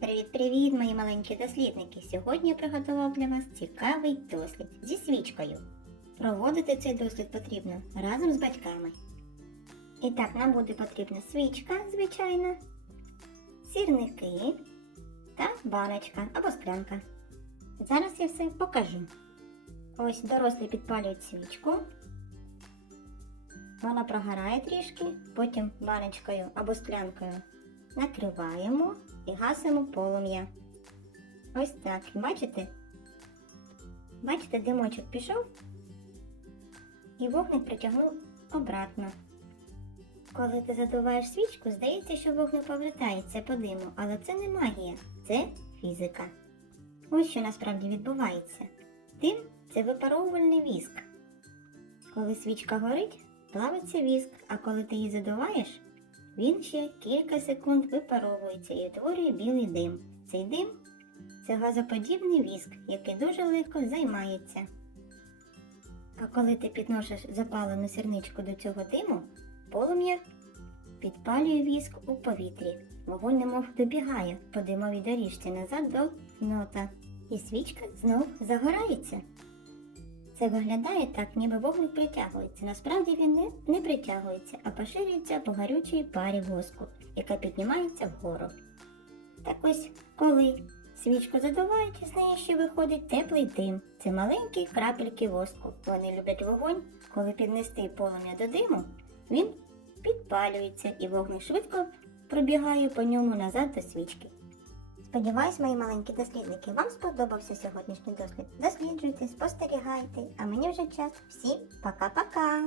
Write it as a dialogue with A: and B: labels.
A: Привіт, мої маленькі дослідники! Сьогодні я приготував для вас цікавий дослід зі свічкою. Проводити цей дослід потрібно разом з батьками. І так, нам буде потрібна свічка, звичайно, сірники та баночка або склянка. Зараз я все покажу. Ось дорослі підпалюють свічку. Вона прогорає трішки, потім баночкою або склянкою накриваємо і гасимо полум'я. Ось так. Бачите? Бачите, димочок пішов і вогник притягнув обратно. Коли ти задуваєш свічку, здається, що вогник повертається по диму, але це не магія, це фізика. Ось що насправді відбувається. Дим це випаровувальний віск. Коли свічка горить, плавиться віск, а коли ти її задуваєш, він ще кілька секунд випаровується і утворює білий дим. Цей дим це газоподібний віск, який дуже легко займається. А коли ти підносиш запалену сірничку до цього диму, полум'я підпалює віск у повітрі. Вогонь немов добігає по димовій доріжці назад до нота, і свічка знов загорається. Це виглядає так, ніби вогник притягується. Насправді він не, не притягується, а поширюється по гарючій парі воску, яка піднімається вгору. Так ось, коли свічку задувають, з неї ще виходить теплий дим. Це маленькі крапельки воску. Вони люблять вогонь, коли піднести полум'я до диму, він підпалюється і вогник швидко пробігає по ньому назад до свічки. Сподіваюсь, мої маленькі дослідники, вам сподобався сьогоднішній дослід. Досліджуйте, спостерігайте, а мені вже час. Всім пока-пока!